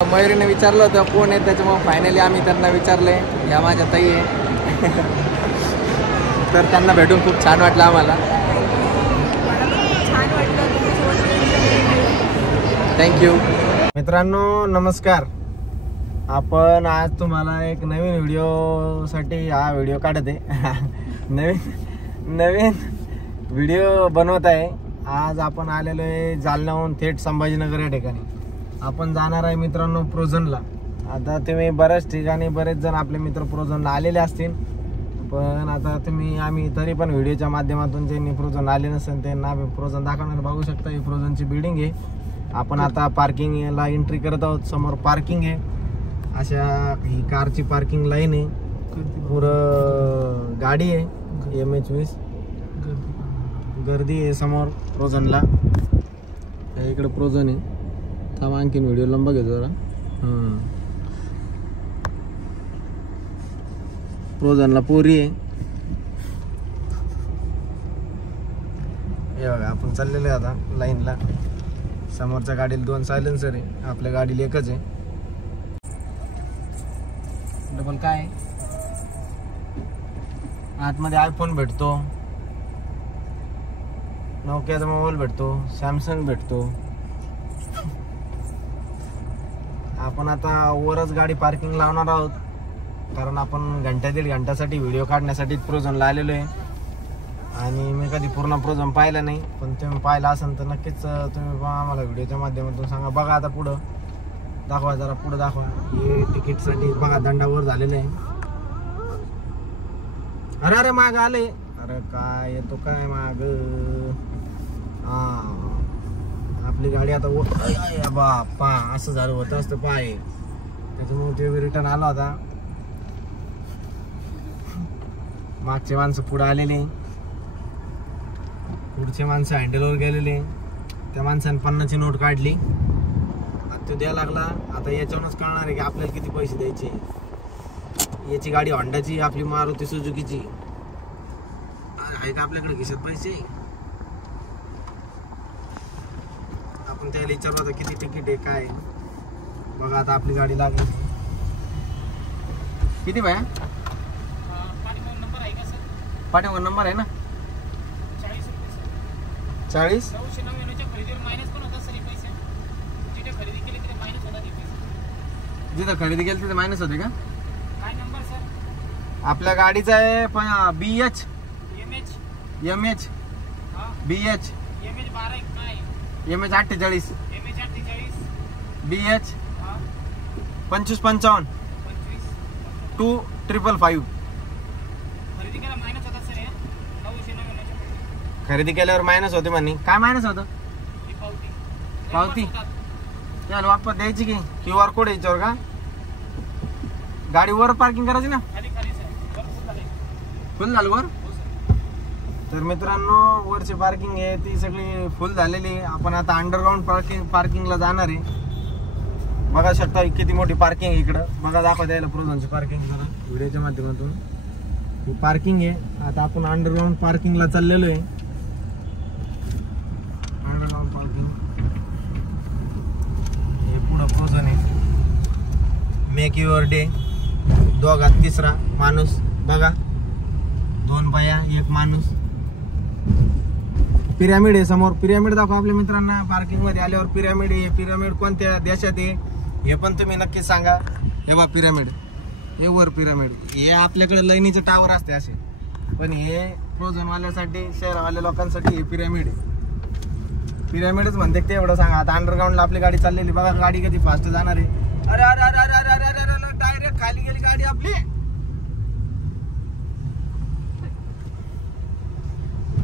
मयुरीने विचारलं होतं कोण आहे, त्याच्यामुळे फायनली आम्ही त्यांना विचारले, या माझ्या ताई आहे. तर त्यांना भेटून खूप छान वाटलं आम्हाला. थँक्यू. मित्रांनो नमस्कार. आपण आज तुम्हाला एक नवीन व्हिडिओसाठी हा व्हिडिओ काढत आहे. नवीन व्हिडिओ बनवत आहे. आज आपण आलेलो आहे जालन्याहून थेट संभाजीनगर या ठिकाणी. आपण जाणार आहे मित्रांनो प्रोझनला. आता तुम्ही बऱ्याच ठिकाणी बरेच जण आपले मित्र प्रोझनला आलेले असतील, पण आता आम्ही तरी पण व्हिडिओच्या माध्यमातून ज्यांनी प्रोझन आले नसेल त्यांना प्रोझन दाखवणार. बघू शकता ही प्रोझनची बिल्डिंग आहे. आपण आता पार्किंगला एंट्री करत आहोत. समोर पार्किंग आहे, अशा ही कारची पार्किंग लाईन आहे. पुरं गाडी आहे MH20. गर्दी आहे समोर प्रोझनला. इकडे प्रोझन आहे. थांब आणखीन व्हिडिओ लंबा घेतो जरा. प्रोझनला पोरी आहे. हे बघा आपण चाललेलो आहे आता लाईनला. समोरच्या गाडीला 2 सायलेन्सर आहे, आपल्या गाडीला एकच आहे. डबल काय आतमध्ये आयफोन भेटतो, नोकियाचा मोबाईल भेटतो, सॅमसंग भेटतो. आपण आता वरच गाडी पार्किंग लावणार आहोत, कारण आपण घंटा दीड घंट्यासाठी व्हिडिओ काढण्यासाठी प्रोझनला आलेलो आहे. आणि मी कधी पूर्ण प्रोझन पाहिला नाही, पण तुम्ही पाहिला असेल तर नक्कीच तुम्ही आम्हाला व्हिडिओच्या माध्यमातून सांगा. बघा आता पुढं दाखवा, जरा पुढं दाखवा. हे तिकीटसाठी बघा दंडावर झालेलं आहे. अरे अरे माग आले. अरे काय येतो काय माग. आपली गाडी आता बाप्पा असं झालं होतं असतं पाय, त्याच्यामुळे ते रिटर्न आला होता. मागचे माणसं पुढे आलेले, पुढचे माणसं हँडलवर गेलेले. त्या माणसाने 50ची नोट काढली. आता तो द्यायला लागला. आता याच्यावरूनच कळणार आहे की आपल्याला किती पैसे द्यायचे. याची गाडी होंडाची, आपली मारुती सुझुकीची आहे का आपल्याकडे खिशात पैसे. आपण त्याला विचारलं होतं किती तिकीट आहे काय. बघा आता आपली गाडी लागली. किती बाया पाठीमागून नंबर आहे ना. 40 जिथं खरेदी केली तिथे मायनस होते का. आपल्या गाडीचा आहे BH MH BH MH 48 BH 2555 2555. खरेदी केल्यावर मायनस होते म्हणे. काय मायनस होतं. पावती याला वापस द्यायची की QR कोड याच्यावर का. गाडी वर पार्किंग करायची ना. फुल झालं वर. तर मित्रांनो वरची पार्किंग आहे ती सगळी फुल झालेली आहे. आपण आता अंडरग्राउंड पार्किंगला जाणार आहे. बघा शकता किती मोठी पार्किंग आहे इकडं. बघा दाखवा द्यायला प्रोझनची पार्किंग जरा व्हिडिओच्या माध्यमातून. ही पार्किंग आहे. आता आपण अंडरग्राउंड पार्किंगला चाललेलो आहे. अंडरग्राउंड पार्किंग हे पुढं प्रोझन आहे. Make your day. दोघात तिसरा माणूस. बघा 2 बाया 1 माणूस. पिरॅमिड आहे समोर. पिरॅमिड दाखवा आपल्या मित्रांना. पार्किंग मध्ये आल्यावर पिरॅमिड आहे. पिरॅमिड कोणत्या देशात आहे हे पण तुम्ही नक्की सांगा. हे बा पिरॅमिड, हे वर पिरॅमिड. हे आपल्याकडे लाईनीचे टावर असते असे, पण हे प्रोझनवाल्यासाठी शहरवाल्या लोकांसाठी हे पिरॅमिड आहे. पिरॅमिडच म्हणते ते एवढं सांगा. आता अंडरग्राउंडला आपली गाडी चाललेली. बघा गाडी कधी फास्ट जाणार आहे. अरे अरे अरे अरे अरे अरे अरे डायरेक्ट खाली गेली गाडी आपली.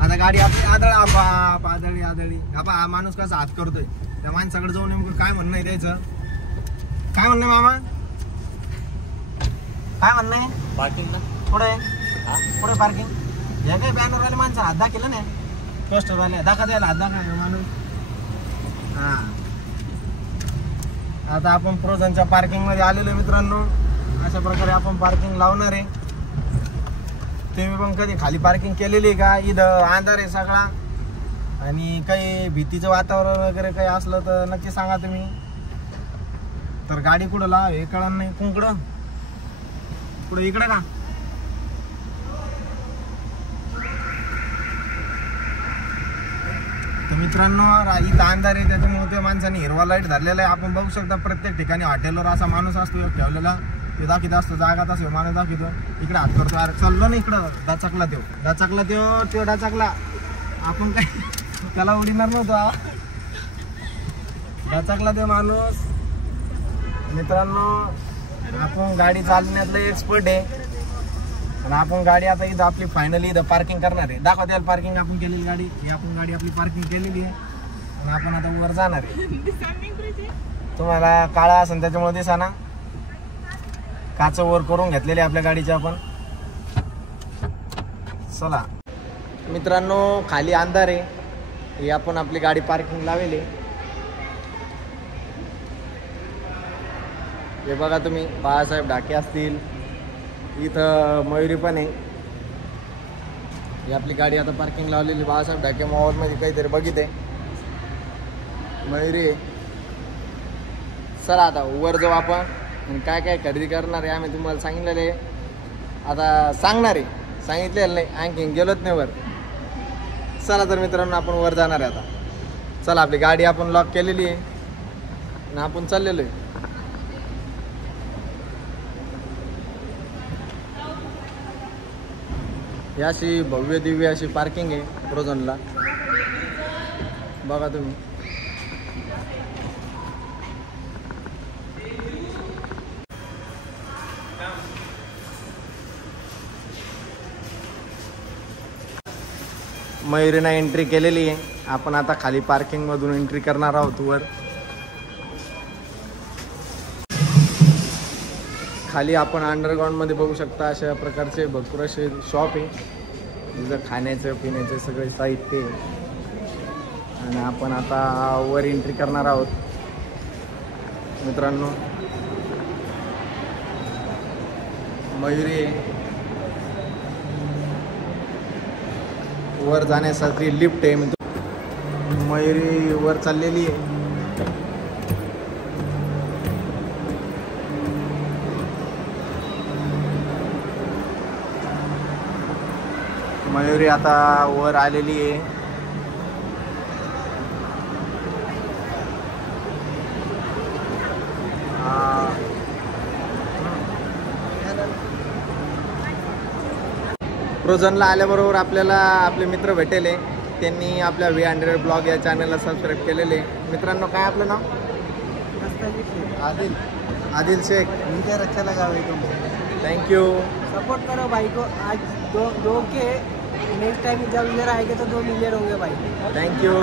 आता गाडी आपली आदळा बाप आदळी आदळी. हा माणूस कसा हात करतोय. त्या माणसाकडे जाऊन नेमकं काय म्हणणं आहे त्याचं. काय म्हणणं मामा, काय म्हणणं आहे. पार्किंग ना पुढे पुढे पार्किंग. हे काय बॅनरवाले माणसं हात दाखवलं ना. पोस्टरवाले दाखवा द्यायला हात दाखवा माणूस. हा आता आपण प्रोझनच्या पार्किंग मध्ये आलेलो मित्रांनो. अशा प्रकारे आपण पार्किंग लावणार आहे. तुम्ही पण कधी खाली पार्किंग केलेली आहे का. इथं अंधार आहे सगळा आणि काही भीतीचं वातावरण वगैरे काही असलं तर नक्की सांगा तुम्ही. तर गाडी कुठं लाव हे कळणार नाही. कुंकडं कुठं इकडं का? तर मित्रांनो इथं अंधार आहे त्याच्यामुळे त्या माणसाने हिरवा लाईट धरलेला आहे. आपण बघू शकता प्रत्येक ठिकाणी हॉटेलवर असा माणूस असतो ठेवलेला, ते दाखवत असतो जागात असतो माणूस दाखवतो. इकडे हात करतो, अरे चाललो ना इकडं, डाचाकला तो डाचाकला. आपण काय त्याला उडीणार नव्हता, डाचाकला ते माणूस. मित्रांनो आपण गाडी चालवण्यातलं एक्सपर्ट आहे आणि आपण गाडी आता इथं आपली फायनली इथं पार्किंग करणार आहे. दाखवा त्याला पार्किंग आपण केलेली गाडी. ही आपण गाडी आपली पार्किंग केलेली आहे आणि आपण आता वर जाणार आहे. तुम्हाला काळा असेल त्याच्यामुळे दिसा ना, काच वर करून घेतलेली आपल्या गाडीची आपण. चला मित्रांनो खाली अंधार आहे. ही आपण आपली गाडी पार्किंग लावली. हे बघा तुम्ही बाळासाहेब ढाके असतील, इथं मयुरी पण आहे. ही आपली गाडी आता पार्किंग लावलेली बाळासाहेब ढाके मॉलमध्ये काहीतरी बघितले मयुरी. चला आता वर जाऊ आपण आणि काय काय खरेदी करणार आहे आम्ही तुम्हाला सांगितलेले आता सांगणार आहे, सांगितलेलं नाही, आणखी गेलोच नाही वर. चला तर मित्रांनो आपण वर जाणार आहे आता. चला आपली गाडी आपण लॉक केलेली आहे आणि आपण चाललेलो आहे. ही अशी भव्य दिव्य अशी पार्किंग आहे प्रोझोनला, बघा तुम्ही. मयुरीनं एंट्री केलेली आहे. आपण आता खाली पार्किंग मधून एंट्री करणार आहोत वर. खाली आपण अंडरग्राउंड मध्ये बघू शकता अशा प्रकारचे भरपूर असे शॉप आहे जिथं खाण्याचं पिण्याचं सगळे साहित्य आहे. आणि आपण आता वर एंट्री करणार आहोत मित्रांनो. मयुरी वर जाण्यासाठी लिफ्ट आहे. मयुरी वर चाललेली आहे. मयुरी आता वर आलेली आहे. प्रोझोनला आल्याबरोबर आपल्याला आपले मित्र भेटेले. त्यांनी आपल्या V100 ब्लॉग या चॅनलला सबस्क्राईब केलेले. मित्रांनो काय आपलं नाव? आदिल शेख. मुझे अच्छा लगा भाई तुम. Thank you. सपोर्ट करो भाई को. आज दो के नेक्स्ट टाइम जब इधर आएंगे तो 2 मिलियन होंगे भाई. Thank you.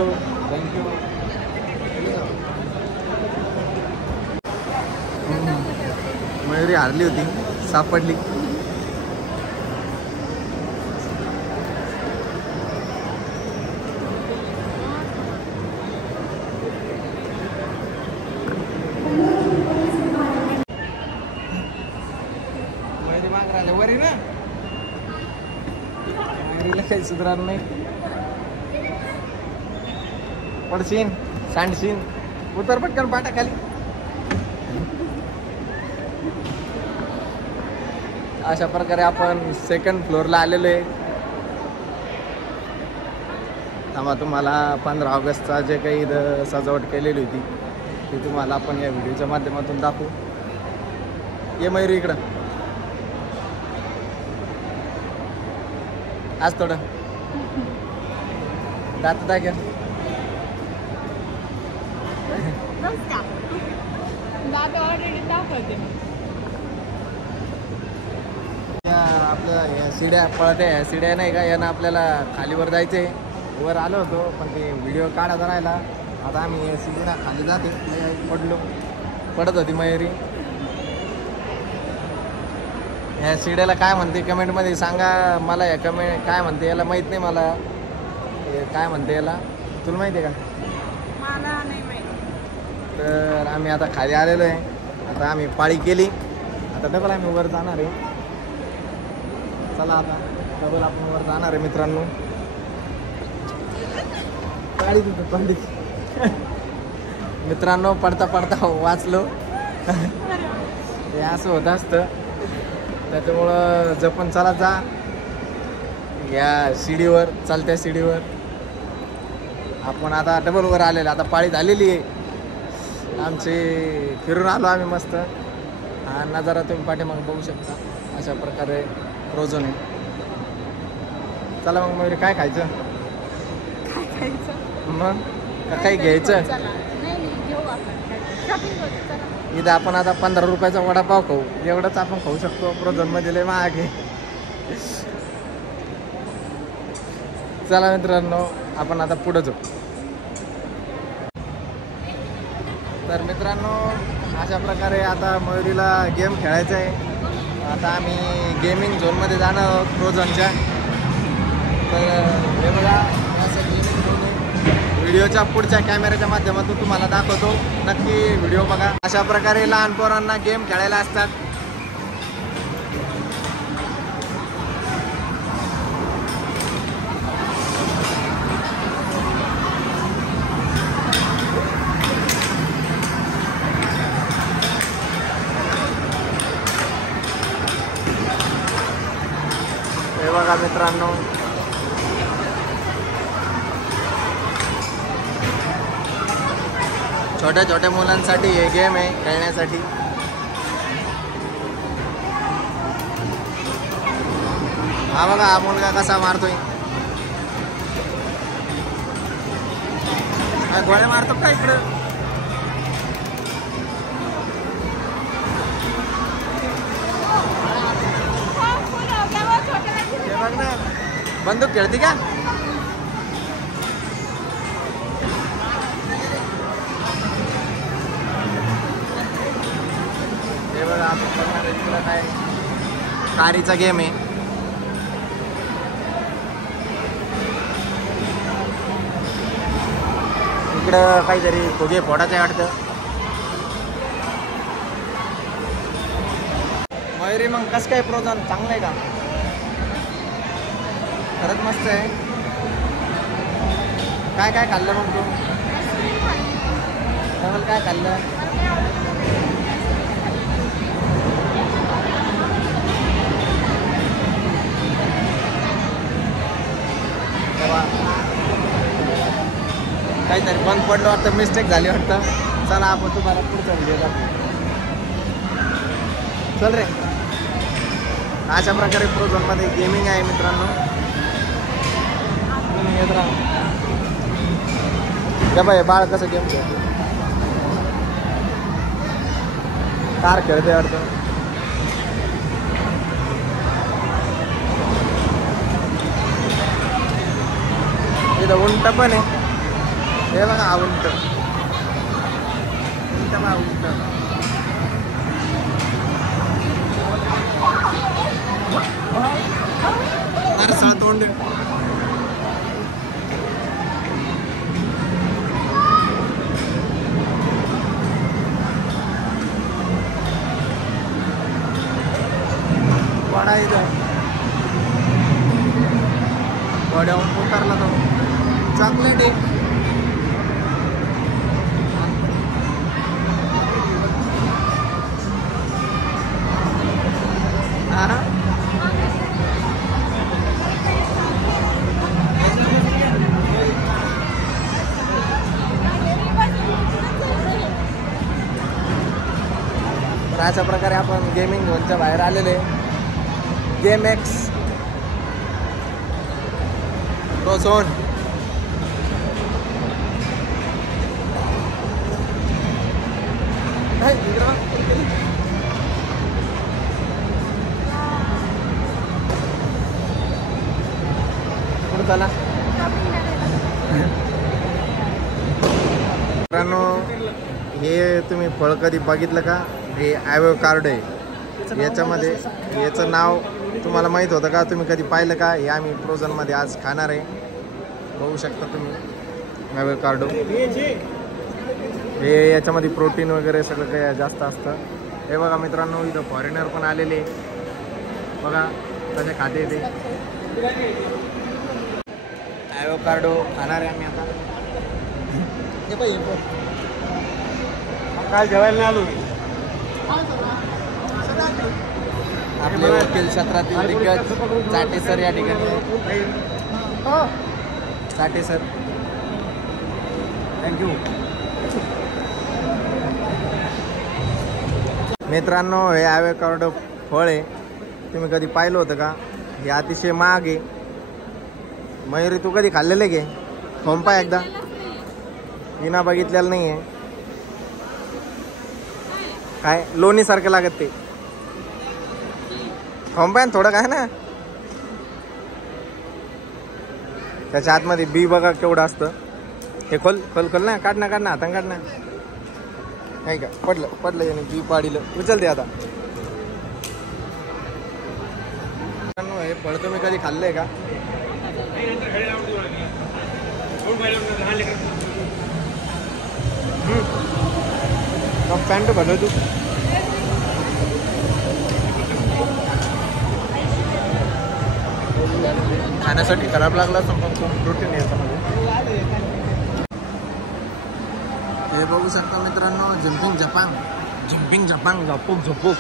मयुरी हारली होती, सापडली. वरी ना मयुरीला काही सुधार नाही. पडशीन सांडशीन. उतर पटकन पाटा खाली. अशा प्रकारे आपण सेकंड फ्लोअरला आलेलो आहे. थांबा तुम्हाला 15 ऑगस्टचा जे काही इथं सजावट केलेली होती ती तुम्हाला आपण या व्हिडिओच्या माध्यमातून दाखवू. ये मयुरी इकडं. आज थोडं दात दाखव. आपल्या शिड्या पळत आहे. शिड्या नाही का, यानं आपल्याला खालीवर जायचंय. वर आलो होतो पण ते व्हिडिओ काढायचा राहिला. आता आम्ही शिडीला खाली जाते. पडत होती मयुरी. ह्या शिड्याला काय म्हणते कमेंटमध्ये सांगा मला. या कमेंट काय म्हणते याला माहीत नाही मला. काय म्हणते याला तुला माहिती आहे का? मला नाही माहिती. तर आम्ही आता खाली आलेलो आहे. आता आम्ही पाळी केली. आता डबल आम्ही वर जाणार आहे. चला आता डबल आपण वर जाणार आहे मित्रांनो. पाळी मित्रांनो पडता पडता वाचलो. हे असं होत असतं. त्याच्यामुळं जपून चालत जा या शिडीवर, चालत्या शिडीवर. आपण आता डबल वर आलेलं, आता पाळी झालेली आहे आमची. फिरून आलो आम्ही मस्त. हा नजारा तुम्ही पाठीमागे बघू शकता. अशा प्रकारे फ्रोझन आहे. चला मग मयुरी, काय खायचं? मग काही घ्यायचं? इथं आपण आता 15 रुपयाचा वडापाव खाऊ, एवढंच आपण खाऊ शकतो. फ्रोझन मध्ये लय महाग आहे. चला मित्रांनो, आपण आता पुढे जाऊ. तर मित्रांनो, अशा प्रकारे आता मयुरीला गेम खेळायचा आहे. आता आम्ही गेमिंग झोनमध्ये जाणार आहोत फ्रोझनच्या. तर हे बघा, असं गेमिंग झोन आहे. व्हिडिओच्या पुढच्या कॅमेऱ्याच्या माध्यमातून तुम्हाला दाखवतो, नक्की व्हिडिओ बघा. अशा प्रकारे लहान पोरांना गेम खेळायला असतात. हे बघा मित्रांनो, छोट्या छोट्या मुलांसाठी हे गेम आहे खेळण्यासाठी. हा बघा, हा मुलगा कसा मारतोय. गोळ्या मारतो का इकडं? बघ ना, बंदूक खेळती का? हे बघा, आपण काय कारीचा गेम आहे. इकडं काहीतरी फुगे फोडायचं वाटतं. मयुरी, मग कसं काय फ्रोझन चांगलं आहे का? खरंच मस्त आहे. काय काय खाल्लं मग तू? काय खाल्लं? काहीतरी बंद पडलं वाटतं, मिस्टेक झाली वाटतं. चला आपण तुम्हाला पुढचा व्हिडिओ दाखवू. चल रे. अशा प्रकारे फ्रोझनमध्ये गेमिंग आहे मित्रांनो. येत राहा. बाय, बाळ कसं गेम खेळतो, कार खेळते वाटतं. इथं उंट पण आहे. हे बघा, हा उंट. उंट बघा, उंट. नरसा तोंड. वडा इथं वड्याहून उतरला तो. चॉकलेट आहे. अशा प्रकारे आपण गेमिंग झोनच्या बाहेर आलेले. Game x frozen. पुढे चला मित्रांनो. हे तुम्ही फळ कधी बघितलं का? हे ॲवोकाडो आहे. याच्यामध्ये याचं नाव तुम्हाला माहीत होतं का? तुम्ही कधी पाहिलं का? हे आम्ही फ्रोझनमध्ये आज खाणार आहे. बघू शकता तुम्ही ॲवोकाडो. हे याच्यामध्ये प्रोटीन वगैरे सगळं काही जास्त असतं. हे बघा मित्रांनो, इथं फॉरेनर पण आलेले. बघा कसे खाते ते. ॲवोकाडो खाणार आहे आम्ही आता. हे काय जेवायला नाही आलो. आपले वकील क्षेत्रातील दिग्गज चाटे सर या ठिकाणी. Chate sir thank you. मित्रांनो, हे ॲवोकाडो फळ आहे. तुम्ही कधी पाहिलं होतं का? हे अतिशय महाग आहे. मयुरी, तू कधी खाल्लेलं आहे घे? खोंपा एकदा. विना बघितलेलं नाही आहे. काय लोणीसारखं लागत ते. खोंपा थोडं काय ना, त्याच्या आतमध्ये बी बघा केवढं असतं. हे खोल खोल खोल ना, काढ ना काढ ना, हातान काढ ना. नाही का पडलं पडलं याने बी पाडीलं. उचलते आता. हे फळ तुम्ही कधी खाल्लंय का? पॅन्ट भरलं तू. खाण्यासाठी खराब लागला पण खूप प्रोटीन आहे याच्यामध्ये. हे बघू शकता मित्रांनो, जम्पिंग जपांग, जम्पिंग जपांग, झोपूक झोपूक.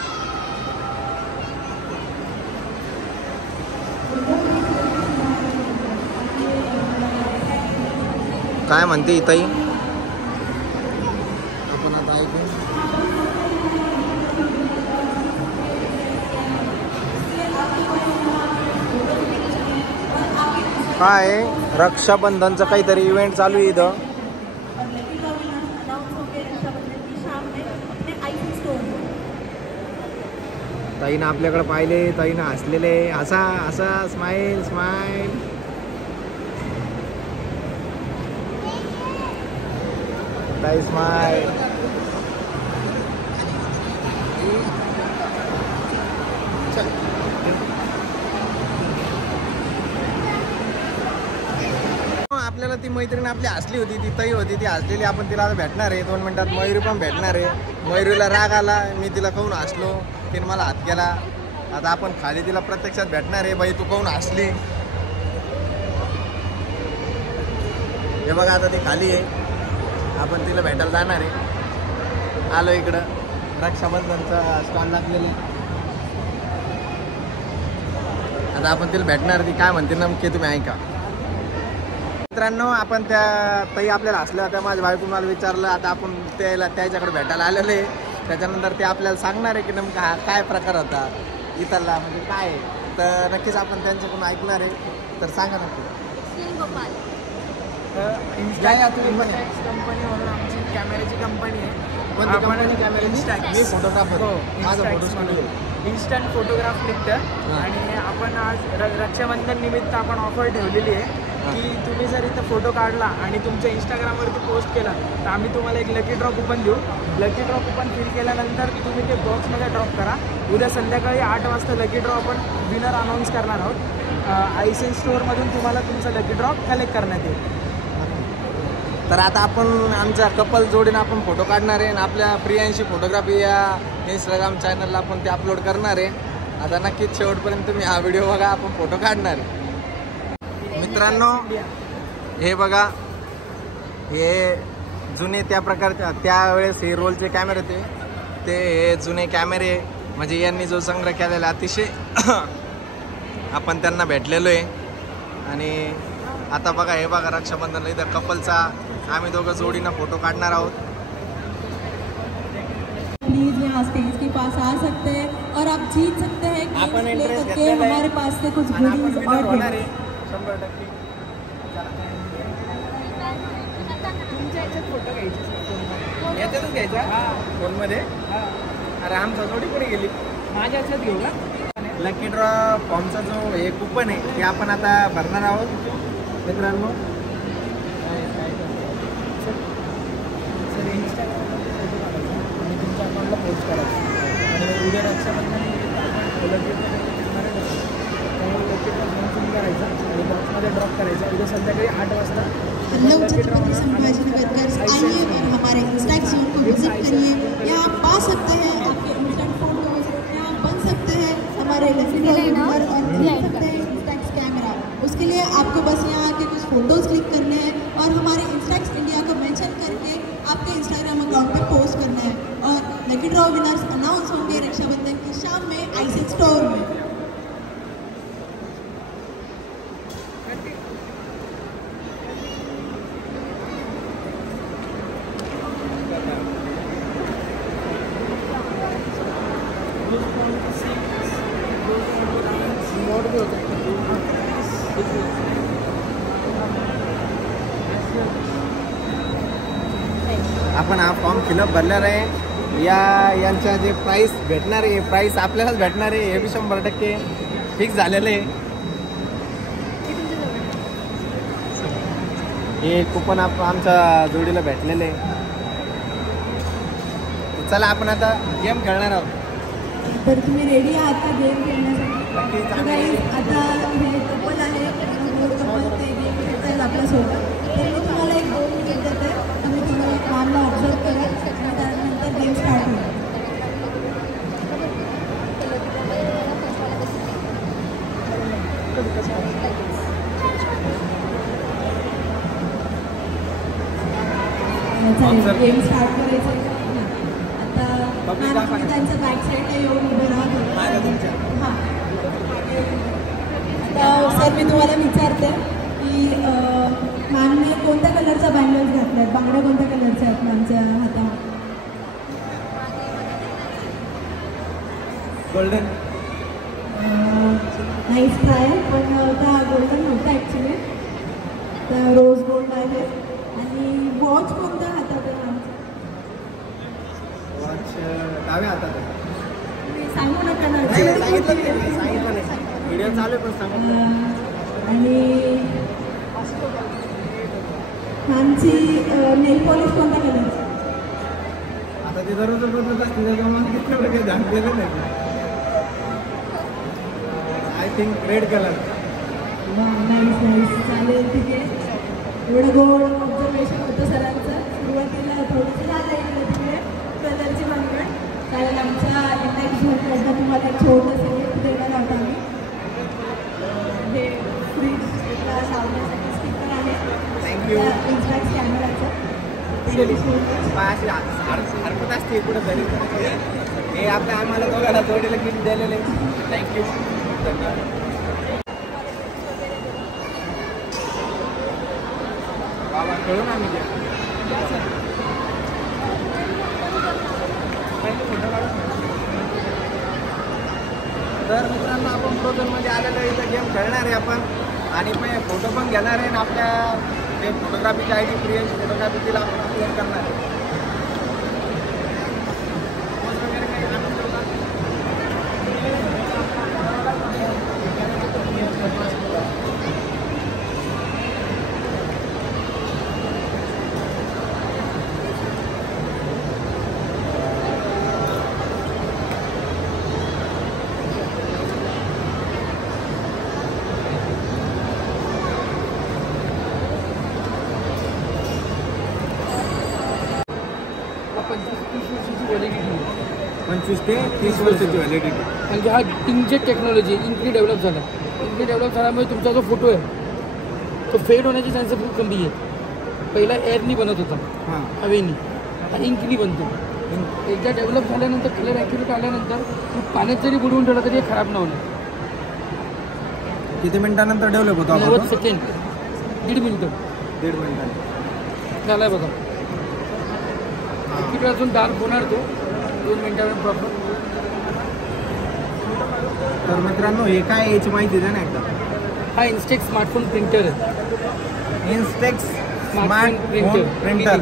काय म्हणते इथंही आपण आता ऐकू. काय रक्षाबंधनचं काहीतरी इव्हेंट चालू आहे इथं. ताईनं आपल्याकडे पाहिले, ताईनं हसलेले. असा असा स्माइल स्माइल. ताई स्माइल. आपल्याला ती मैत्रीण आपली हसली होती, ती ताई होती, ती हसलेली. आपण तिला आता भेटणार आहे 2 मिनिटात. मयुरी पण भेटणार आहे. मयुरीला राग आला, मी तिला कहून हसलो, तिने मला हात केला. आता आपण खाली तिला प्रत्यक्षात भेटणार आहे. बाई तू कहून हसली. हे बघा आता ती खाली आहे. आपण तिला भेटायला जाणार आहे. आलो इकडं रक्षाबंधनचा स्टॉल लागलेले. आता आपण तिला भेटणार. ती काय म्हणते नमके तुम्ही ऐका. मित्रांनो, आपण त्या ताई आपल्याला हसल्या होत्या. माझ्या बायको मला विचारलं. आता आपण त्याच्याकडे भेटायला आलेले. त्याच्यानंतर ते आपल्याला सांगणार आहे की नेमका हा काय प्रकार होता इथला, म्हणजे काय आहे. तर नक्कीच आपण त्यांच्याकडून ऐकणार आहे. तर सांगा नक्की. कंपनी म्हणून आमची कॅमेऱ्याची कंपनी आहे. कोणती कंपनी? कॅमेरा. मी फोटोग्राफर. माझा फोटो स्टुडिओ. इन्स्टंट फोटोग्राफ निघतं. आणि आपण आज रक्षाबंधन निमित्त आपण ऑफर ठेवलेली आहे की तुम्ही जर इथं फोटो काढला आणि तुमच्या इंस्टाग्रामवरती पोस्ट केला तर आम्ही तुम्हाला एक लकी ड्रॉप कुपन देऊ. लकी ड्रॉप कुपन फिल केल्यानंतर तुम्ही ते बॉक्समध्ये ड्रॉप करा. उद्या संध्याकाळी 8 वाजता लकी ड्रॉप आपण विनर अनाऊन्स करणार आहोत. आयसेन स्टोअरमधून तुम्हाला तुमचा लकी ड्रॉप कलेक्ट करण्यात येईल. तर आता आपण आमच्या कपल जोडीनं आपण फोटो काढणार आहे आणि आपल्या प्रियांशी फोटोग्राफी या इंस्टाग्राम चॅनलला आपण ते अपलोड करणार आहे. आता नक्कीच शेवटपर्यंत तुम्ही हा व्हिडिओ बघा. आपण फोटो काढणार आहे. मित्रांनो, हे बघा, हे जुने त्या प्रकारच्या त्यावेळेस हे रोलचे कॅमेरे होते. ते हे जुने कॅमेरे म्हणजे यांनी जो संग्रह केलेला अतिशय आपण त्यांना भेटलेलो आहे. आणि आता बघा, हे बघा रक्षाबंधनला इथं कपलचा आम्ही दोघं जोडीनं फोटो काढणार आहोत. प्लीज यहाँ स्टेज के पास आ सकते हैं और आप जीत सकते हैं अपन इंटरेस्ट करके हमारे पास से कुछ goodies और होणार आहे 100%. तुमच्या याच्यात फोटो घ्यायचे. याच्यातच घ्यायचा फोनमध्ये. अरे आमचा जोडी कुठे गेली? माझ्या याच्यात घेऊ का? लकी ड्रॉ फॉर्मचा जो हे कुपन आहे ते आपण आता भरणार आहोत. मित्रांनो, सर इंस्टाग्रामवर फोटो काढायचा आणि तुमच्या अकाउंटला पोस्ट करायचं. आणि उद्या रक्षाबंधन करायचा आणि बॉक्समध्ये ड्रॉप करायचा. उद्या संध्याकाळी 8 वाजता. हेलो छत्रपति संभाजीनगर, आइए और हमारे इंस्टाग्राम स्टोर को विजिट करिए. यहाँ आप पा सकते हैं आपके इंस्टेंट फोटोज, यहाँ बन सकते हैं हमारे और देख सकते हैं इंस्टेक्स कैमरा. उसके लिए आपको बस यहाँ आके कुछ फोटोज क्लिक करने हैं और हमारे इंस्टेक्स इंडिया को मेंशन करके आपके इंस्टाग्राम अकाउंट पे पोस्ट करना है. और लकी ड्रॉ विनर्स अनाउंस होंगे रक्षाबंधन की शाम में आईसेक्स स्टोर में। आपण हा फॉर्म फिलअप भरणार आहे। यांच्या जे प्राईस भेटणार आहे प्राईस आपल्यालाच भेटणार आहे, हे बी 100% फिक्स झालेलं आहे। हे कुपन आमच्या जोडीला भेटलेलं आहे। चला आपण आता गेम खेळणार आहोत। तर तुम्ही रेडी आहात का गेम खेळण्यासाठी? आता हे कपल आहे, कपल ते गेम खेळतात आपल्यासोबत। तर मी तुम्हाला एक 2 मिनिट देते, तुम्ही तुम्हाला कामला ऑब्झर्व करा आणि त्यानंतर गेम स्टार्ट होईल। गेम स्टार्ट करायचं आता त्यांचं बॅक साईडला येऊन उभं राहा। हां, आता सर मी तुम्हाला विचारते की मॅमने कोणत्या कलरचा बँगल्स घातल्या आहेत? बांगड्या कोणत्या कलरच्या आहेत मॅमच्या हातावर? गोल्डन। नाईस ट्राय, पण त्या गोल्डन नव्हत्या ॲक्च्युली, त्या रोज गोल्ड आहे। आणि वॉच कोणत्या हातात आहे मॅमचा? वॉच डाव्या हातात आहे। तुम्ही सांगू नका ना, सांगितलं नाही, व्हिडिओ चालू पण सांगितलं। आणि मॅमची नेल पॉलिश कोणत्या कलरची? आता ते दररोज बदलत असते, त्याच्यामुळे किती काही झालेलं नाही। I think red colour. Nice nice, चालेल, ठीक आहे। एवढं गोड ऑब्झर्वेशन होतं सरांचं। सुरुवातीला थोडंसं झालं इकडे तिकडे कलरची भानगड। चालेल, आमच्या इंडेक्स झोनकडनं तुम्हाला एक छोटंसं गिफ्ट देणार आहोत आम्ही। हे फ्रीजला लावण्यासाठी स्टिकर आहे, थँक्यू। इन्स्टॅक्स कॅमेराचं। हरकत असते कुठं तरी, हे आपल्या आम्हाला दोघांना जोडीला गिफ्ट दिलेले, थँक्यू, धन्यवाद। बाबा कळून आम्ही तर मित्रांनो आपण फ्रोझनमध्ये आलेलो इथं गेम खेळणार आहे आपण, आणि मग फोटो पण घेणार आहे, आणि आपल्या जे फोटोग्राफीची ID प्रियंश फोटोग्राफी तिला आपण अपलोड करणार आहे। व्हॅलिडिटी 25 ते 30 वर्षाची व्हॅलिडिटी। म्हणजे हा इंकजेट टेक्नॉलॉजी इन्क्री डेव्हलप झाला। इन्क्री डेव्हलप झाल्यामुळे तुमचा जो फोटो आहे तो फेड होण्याची चान्सेस खूप कमी आहे। पहिला एअरनी बनत होता, हां, हवेनी, हा इंकनी बनतो। एकदा डेव्हलप झाल्यानंतर कलर ॲक्युरेट आल्यानंतर पाण्यात जरी बुडवून ठेवला तरी हे खराब न होणार। किती मिनिटानंतर डेव्हलप होतो? 90 सेकंड, 1.5 मिनिटं, 1.5 मिनिटांनी झालाय बघा। तिकडे अजून डार्क होणार तो 2 मिनिटांवर प्रॉपर। तर मित्रांनो हे काय याची माहिती द्या ना एकदा। हा इन्स्टेक्स स्मार्टफोन प्रिंटर आहे। इन्स्टेक्स स्मार्ट प्रिंटर,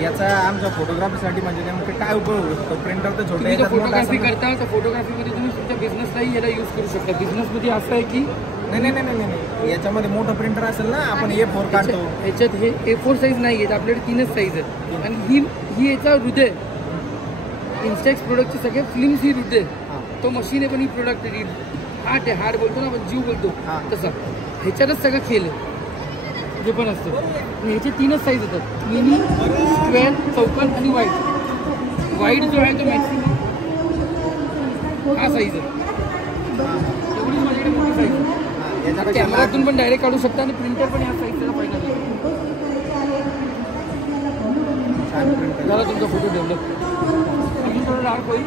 याचा आमच्या फोटोग्राफीसाठी म्हणजे नेमकं काय उपयोग होतो? प्रिंटर तर छोटे तुम्ही फोटोग्राफी करता तर फोटोग्राफीमध्ये तुम्ही तुमच्या बिझनेसलाही याला यूज करू शकता। बिझनेसमध्ये असं आहे की नाही, याच्यामध्ये मोठं प्रिंटर असेल ना, आपण A4 काढतो, याच्यात हे A4 साईज नाही आहेत, आपल्याकडे 3च साईज आहेत। आणि ही याचा हृदय, इन्स्टेक्स प्रोडक्टचे सगळे फिल्म्स ही हृदय, तो मशीन आहे पण ही प्रोडक्ट हार्ट आहे, हार्ट बोलतो ना आपण, जीव बोलतो तसं, ह्याच्यातच सगळं खेळ जे पण असतं। ह्याचे 3च साईज येतात, मिनी, स्क्वेअर, चौकोन आणि वाईड। वाईड जो आहे तो मॅक्सिमम हा साईज आहे, एवढीच माझ्याकडे मोठी साईज। कॅमेरातून पण डायरेक्ट काढू शकता आणि प्रिंटर पण या साईजचा फायदा झाला तुमचा फोटो डेव्हलप। अजून थोडं डार्क होईल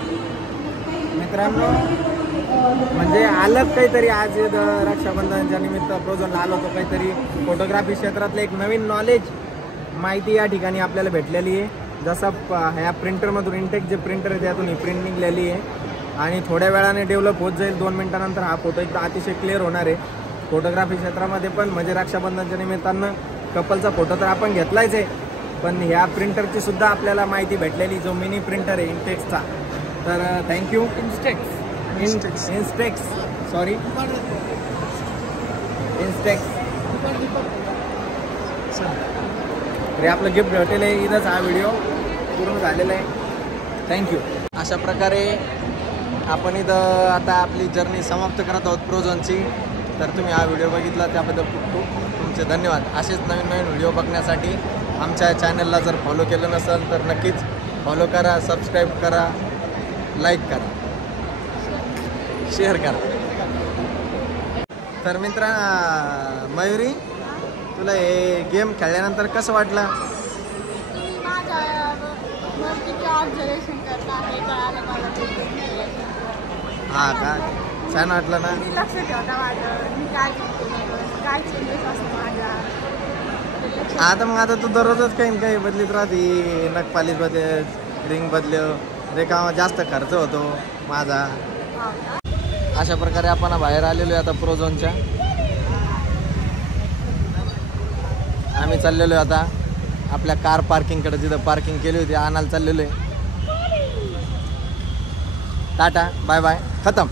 मित्रांनो। म्हणजे अलग काहीतरी आज रक्षाबंधनाच्या निमित्त प्रोझोनला आलो होतो, काहीतरी फोटोग्राफी क्षेत्रातलं एक नवीन नॉलेज माहिती या ठिकाणी आपल्याला भेटलेली आहे. जसं ह्या प्रिंटरमधून इंटेक जे प्रिंटर आहे त्यातून ही प्रिंट निघलेली आहे आणि थोड्या वेळाने डेव्हलप होत जाईल. 2 मिनिटानंतर हा फोटो एकदम अतिशय क्लिअर होणार आहे. फोटोग्राफी क्षेत्रामध्ये पण म्हणजे रक्षाबंधनाच्या निमित्तानं कपलचा फोटो तर आपण घेतलाच आहे, पण ह्या प्रिंटरची सुद्धा आपल्याला माहिती भेटलेली, जो मिनी प्रिंटर आहे इंटेक्सचा. तर थँक्यू इन्स्टेक्स सॉरी इन्स्टेक्स. तरी आपलं गिफ्ट भेटेल आहे. इथंच हा व्हिडिओ पूर्ण झालेला आहे. थँक्यू. अशा प्रकारे आपण इथं आता आपली जर्नी समाप्त करत आहोत प्रोझोनची. तर तुम्ही हा व्हिडिओ बघितला त्याबद्दल खूप खूप तुमचे धन्यवाद. असेच नवीन नवीन व्हिडिओ बघण्यासाठी आमच्या चॅनलला जर फॉलो केलं नसेल तर नक्कीच फॉलो करा, सबस्क्राईब करा, लाईक करा, शेअर करा. तर मित्रा मयुरी, तुला हे गेम खेळल्यानंतर कसं वाटलं? हां का, छान वाटलं ना? आता मग आता तू दररोजच काही ना काही बदलीत राहते, नखपालीत बदल, रिंग बदल, रे का जास्त खर्च होतो माझा. अशा प्रकारे आपण बाहेर आलेलो आहे आता प्रोझोनच्या. आम्ही चाललेलो आहे आता आपल्या कार पार्किंगकडे, जिथं पार्किंग केली होती आणायला चाललेलो आहे. टाटा बाय बाय, खतम.